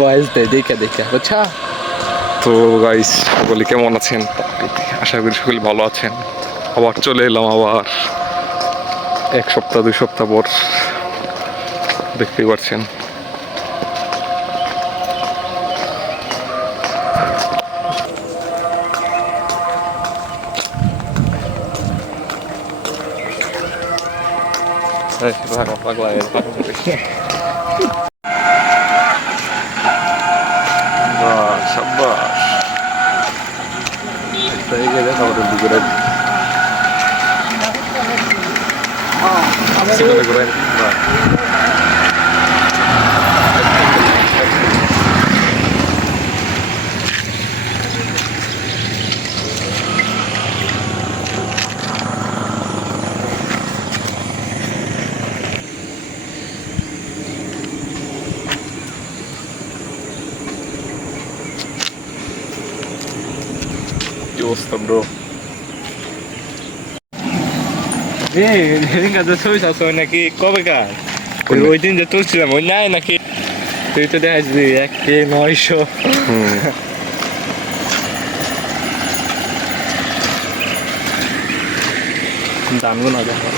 বয়স দেয় দেখে দেখে বুঝছা? তো গাইস সকলে কেমন আছেন? আশা করি সকলে ভালো আছেন। আবার চলে এলাম আবার। এক সপ্তাহ দুই সপ্তাহ পর। দেখতেই পাচ্ছেন। এই, রাখো, পাগলা, এই, এগিয়ে দেন, আবার ওর দিকে রাখ। সিগনালে ঘুরাই কি অবস্থা ব্রো এই সেদিন ছবি সবসময় নাকি কবে ওই ওই দিন যে তুলছিলাম ওই নাই নাকি তুই তো দেখাচ্ছি এক কে নয়শো না দেখা